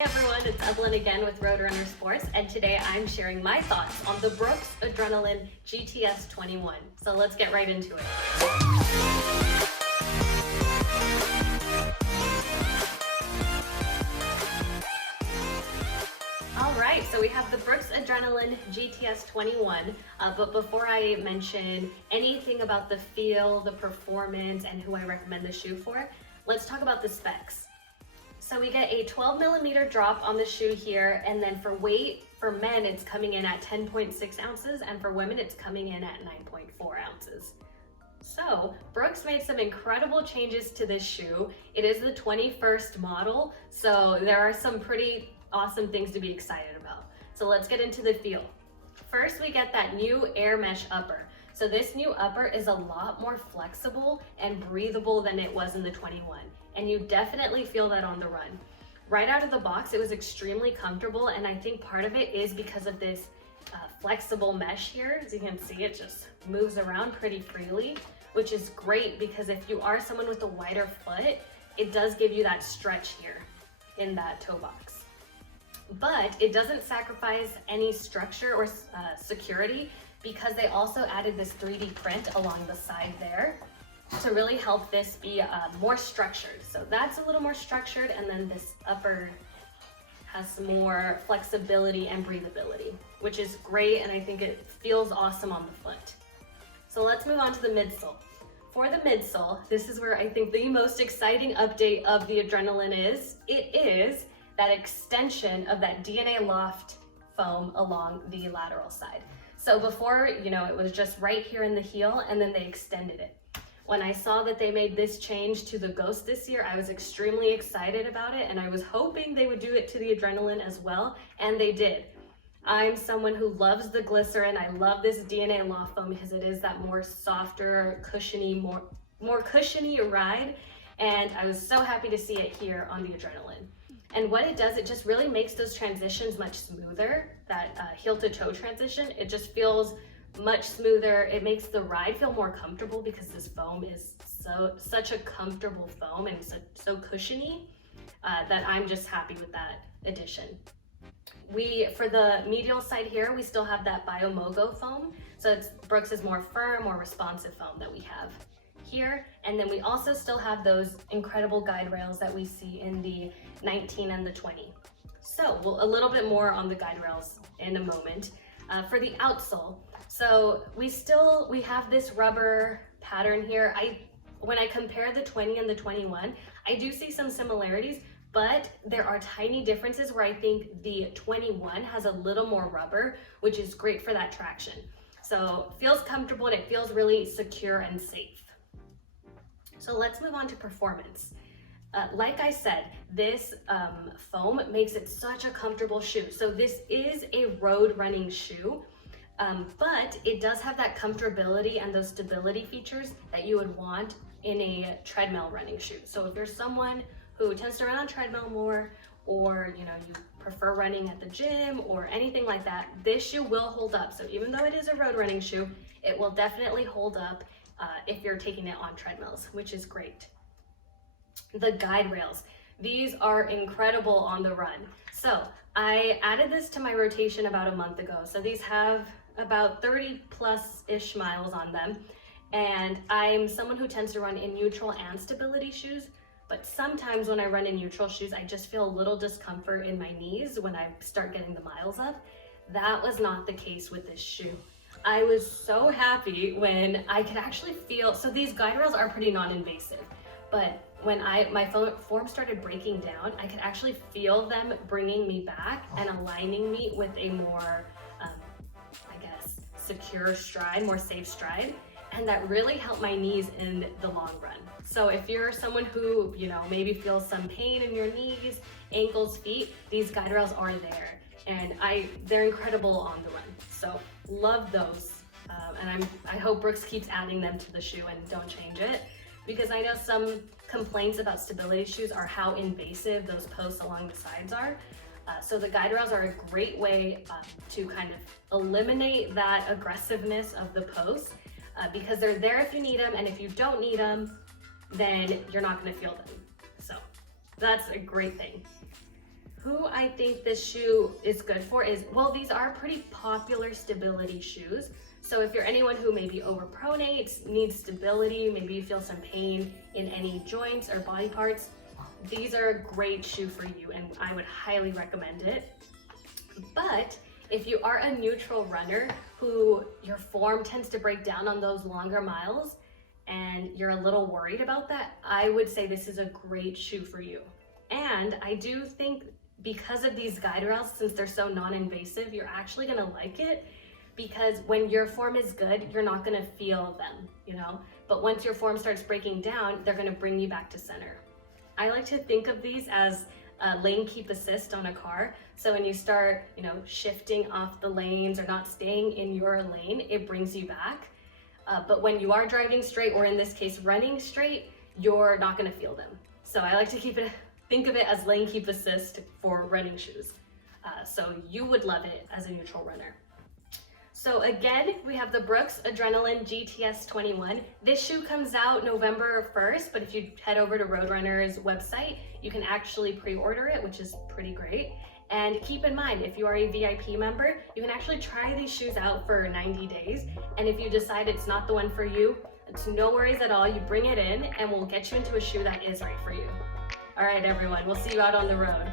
Hey everyone, it's Evelyn again with Roadrunner Sports, and today I'm sharing my thoughts on the Brooks Adrenaline GTS 21. So let's get right into it. Alright, so we have the Brooks Adrenaline GTS 21, but before I mention anything about the feel, the performance, and who I recommend the shoe for, let's talk about the specs. So we get a 12 millimeter drop on the shoe here, and then for weight, for men it's coming in at 10.6 ounces, and for women it's coming in at 9.4 ounces. So Brooks made some incredible changes to this shoe. It is the 21st model, so there are some pretty awesome things to be excited about. So let's get into the feel. First, we get that new air mesh upper. So this new upper is a lot more flexible and breathable than it was in the 21. And you definitely feel that on the run. Right out of the box, it was extremely comfortable, and I think part of it is because of this flexible mesh here. As you can see, it just moves around pretty freely, which is great because if you are someone with a wider foot, it does give you that stretch here in that toe box. But it doesn't sacrifice any structure or security because they also added this 3D print along the side there to really help this be more structured. So that's a little more structured, and then this upper has some more flexibility and breathability, which is great, and I think it feels awesome on the foot. So let's move on to the midsole. For the midsole, this is where I think the most exciting update of the Adrenaline is. It is that extension of that DNA LOFT foam along the lateral side. So before, it was just right here in the heel, and then they extended it. When I saw that they made this change to the Ghost this year, I was extremely excited about it, and I was hoping they would do it to the Adrenaline as well, and they did. I'm someone who loves the glycerin. I love this DNA LOFT foam because it is that more softer, cushiony, more cushiony ride, and I was so happy to see it here on the Adrenaline. And what it does, it just really makes those transitions much smoother, that heel to toe transition. It just feels much smoother. It makes the ride feel more comfortable because this foam is such a comfortable foam and so cushiony that I'm just happy with that addition. For the medial side here, we still have that Biomogo foam. So Brooks is more firm, more responsive foam that we have here. And then we also still have those incredible guide rails that we see in the 19 and the 20. So a little bit more on the guide rails in a moment. For the outsole, so we have this rubber pattern here. When I compare the 20 and the 21, I do see some similarities, but there are tiny differences where I think the 21 has a little more rubber, which is great for that traction. So it feels comfortable and it feels really secure and safe. So let's move on to performance. Like I said, this foam makes it such a comfortable shoe. So this is a road running shoe, but it does have that comfortability and those stability features that you would want in a treadmill running shoe. So if you're someone who tends to run on treadmill more, or you prefer running at the gym or anything like that, this shoe will hold up. So even though it is a road running shoe, it will definitely hold up if you're taking it on treadmills, which is great. The guide rails, these are incredible on the run. So I added this to my rotation about a month ago. So these have about 30 plus ish miles on them. And I'm someone who tends to run in neutral and stability shoes, but sometimes when I run in neutral shoes, I just feel a little discomfort in my knees when I start getting the miles up. That was not the case with this shoe. I was so happy when I could actually feel, so these guide rails are pretty non-invasive, but when my form started breaking down, I could actually feel them bringing me back and aligning me with a more, secure stride, more safe stride. And that really helped my knees in the long run. So if you're someone who, maybe feels some pain in your knees, ankles, feet, these guide rails are there. And they're incredible on the run. So love those. And I hope Brooks keeps adding them to the shoe and don't change it, because I know some complaints about stability shoes are how invasive those posts along the sides are. So the guide rails are a great way to kind of eliminate that aggressiveness of the posts because they're there if you need them, and if you don't need them, then you're not going to feel them. So that's a great thing. Who I think this shoe is good for is, well, these are pretty popular stability shoes. So if you're anyone who maybe overpronates, needs stability, maybe you feel some pain in any joints or body parts, these are a great shoe for you and I would highly recommend it. But if you are a neutral runner who your form tends to break down on those longer miles and you're a little worried about that, I would say this is a great shoe for you. And I do think because of these guide rails, since they're so non-invasive, you're actually gonna like it, because when your form is good, you're not gonna feel them, you know? But once your form starts breaking down, they're gonna bring you back to center. I like to think of these as lane keep assist on a car. So when you start, you know, shifting off the lanes or not staying in your lane, it brings you back. But when you are driving straight, or in this case, running straight, you're not gonna feel them. So I like to think of it as lane keep assist for running shoes. So you would love it as a neutral runner. So again, we have the Brooks Adrenaline GTS 21. This shoe comes out November 1st, but if you head over to Roadrunner's website, you can actually pre-order it, which is pretty great. And keep in mind, if you are a VIP member, you can actually try these shoes out for 90 days. And if you decide it's not the one for you, it's no worries at all. You bring it in and we'll get you into a shoe that is right for you. All right, everyone, we'll see you out on the road.